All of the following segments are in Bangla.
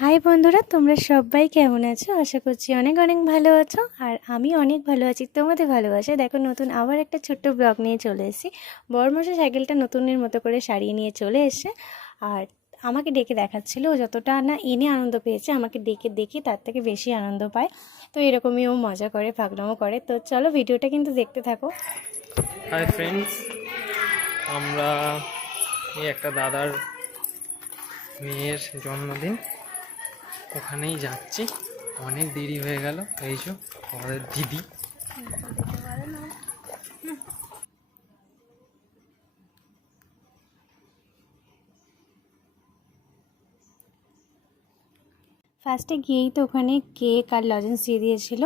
হাই বন্ধুরা, তোমরা সবাই কেমন আছো? আশা করছি অনেক অনেক ভালো আছো, আর আমি অনেক ভালো আছি তোমাদের ভালোবাসে দেখো, নতুন আবার একটা ছোট্ট ব্লগ নিয়ে চলে এসেছি। বড়মশা সাইকেলটা নতুনের মতো করে সারিয়ে নিয়ে চলে এসে আর আমাকে ডেকে দেখাচ্ছিল। ও যতটা না এনে আনন্দ পেয়েছে, আমাকে ডেকে দেখে তার থেকে বেশি আনন্দ পায়। তো এরকমই ও মজা করে ফাগলামো করে। তো চলো, ভিডিওটা কিন্তু দেখতে থাকো। হাই ফ্রেন্ডস আমরা এই একটা দাদার মেয়ের জন্মদিন। ওখানেই যাচ্ছি। অনেক দেরি হয়ে গেল। এই যে আমাদের দিদি। ফার্স্টে গিয়েই তো ওখানে কেক আর লজেন্স দিয়ে দিয়েছিল।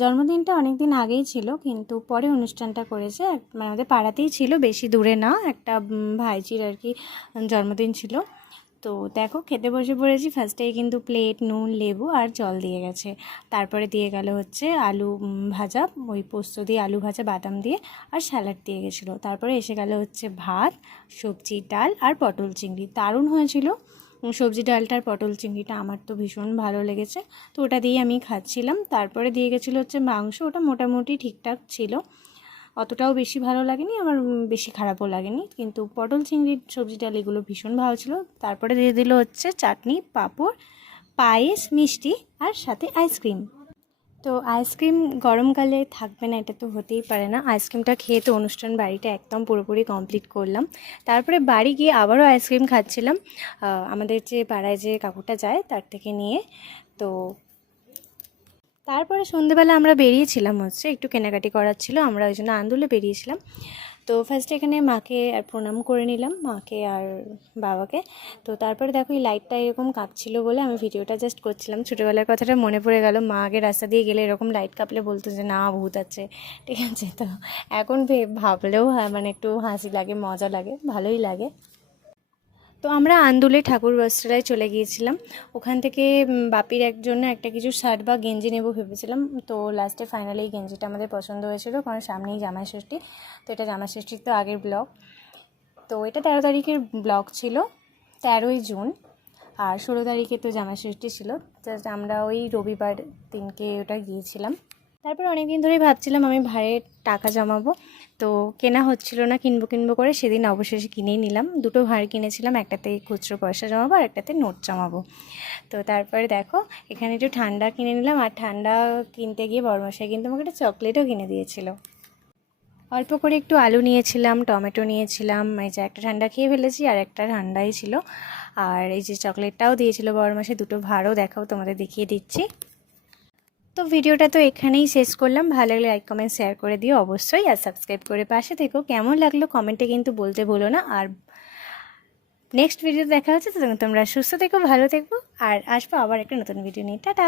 জন্মদিনটা অনেক দিন আগেই ছিল, কিন্তু পরে অনুষ্ঠানটা করেছে। মানে আমাদের পাড়াতেই ছিল, বেশি দূরে না। একটা ভাইজির আর কি জন্মদিন ছিল। তো দেখো খেতে বসে পড়েছি। ফার্স্টেই কিন্তু প্লেট নুন, লেবু আর জল দিয়ে গেছে। তারপরে দিয়ে গেল হচ্ছে আলু ভাজা, ওই পোস্ত দিয়ে আলু ভাজা, বাদাম দিয়ে আর স্যালাড দিয়ে গেছিল। তারপরে এসে গেল হচ্ছে ভাত, সবজি, ডাল আর পটল চিংড়ি। দারুণ হয়েছিল। সবজি ডালটার পটল চিংড়িটা আমার তো ভীষণ ভালো লেগেছে। তো ওটা দিয়ে আমি খাচ্ছিলাম। তারপরে দিয়ে গেছিল হচ্ছে মাংস। ওটা মোটামুটি ঠিকঠাক ছিল। অতটাও বেশি ভালো লাগেনি, আমার বেশি খারাপও লাগেনি। কিন্তু পটল চিংড়ির সবজি, ডাল এগুলো ভীষণ ভালো ছিল। তারপরে দিয়ে দিল হচ্ছে চাটনি, পাঁপড়, পায়েস, মিষ্টি আর সাথে আইসক্রিম। তো আইসক্রিম গরমকালে থাকবে না, এটা তো হতেই পারে না। আইসক্রিমটা খেয়ে তো অনুষ্ঠান বাড়িটা একদম পুরোপুরি কমপ্লিট করলাম। তারপরে বাড়ি গিয়ে আবারও আইসক্রিম খাচ্ছিলাম। আমাদের যে পাড়ায় যে কাকুটা যায়, তার থেকে নিয়ে। তো তারপরে সন্ধেবেলা আমরা বেরিয়েছিলাম হচ্ছে, একটু কেনাকাটি করার ছিল, আমরা ওই জন্য আন্দোলে বেরিয়েছিলাম। তো ফার্স্ট এখানে মাকে আর প্রণাম করে নিলাম, মাকে আর বাবাকে। তো তারপরে দেখো এই লাইটটা এরকম কাঁপছিল বলে আমি ভিডিওটা জাস্ট করছিলাম। ছোটোবেলার কথাটা মনে পড়ে গেল, মা আগে রাস্তা দিয়ে গেলে এরকম লাইট কাঁপলে বলতো যে, না, ভূত আছে। ঠিক আছে? তো এখন ভাবলেও মানে একটু হাসি লাগে, মজা লাগে, ভালোই লাগে। তো আমরা আন্দুলে ঠাকুর বস্ত্রালয়ে চলে গিয়েছিলাম। ওখান থেকে বাপির এক জন্য একটা কিছু শার্ট বা গেঞ্জি নেব ভেবেছিলাম। তো লাস্টে ফাইনালি এই গেঞ্জিটা আমাদের পছন্দ হয়েছিল, কারণ সামনেই জামাই ষষ্ঠী। তো এটা জামাই ষষ্ঠীর তো আগের ব্লগ। তো এটা তেরো তারিখের ব্লগ ছিল, তেরোই জুন। আর ষোলো তারিখে তো জামাই ষষ্ঠী ছিল। জাস্ট আমরা ওই রবিবার দিনকে ওটা গিয়েছিলাম। তারপর অনেক দিন ধরেই ভাবছিলাম আমি ভাইয়ের টাকা জমাবো। তো কেনা হচ্ছিল না, কিনবো কিনবো করে সেদিন অবশেষে কিনেই নিলাম। দুটো ভাঁড় কিনেছিলাম, একটাতে খুচরো পয়সা জমাবো আর একটাতে নোট জমাবো। তো তারপরে দেখো, এখানে একটু ঠান্ডা কিনে নিলাম আর ঠান্ডা কিনতে গিয়ে বড়মশাই কিন্তু আমাকে একটা চকলেটও কিনে দিয়েছিল। অল্প করে একটু আলু নিয়েছিলাম, টমেটো নিয়েছিলাম, এই যে একটা ঠান্ডা খেয়ে ফেলেছি আর একটা ঠান্ডাই ছিল। আর এই যে চকলেটটাও দিয়েছিল বড় মাসে দুটো ভাড়ও দেখাও তোমাদের দেখিয়ে দিচ্ছি। তো ভিডিওটা তো এখানেই শেষ করলাম। ভালো লাগলে লাইক কমেন্ট শেয়ার করে দিও অবশ্যই। আর সাবস্ক্রাইব করে পাশে থেকো কেমন লাগল কমেন্টে কিন্তু বলতে ভুলো না। আর নেক্সট ভিডিও দেখা হচ্ছে। তো তোমরা সুস্থ থেকো, ভালো থেকো। আর আসব আবার একটা নতুন ভিডিও নিয়ে। টাটা!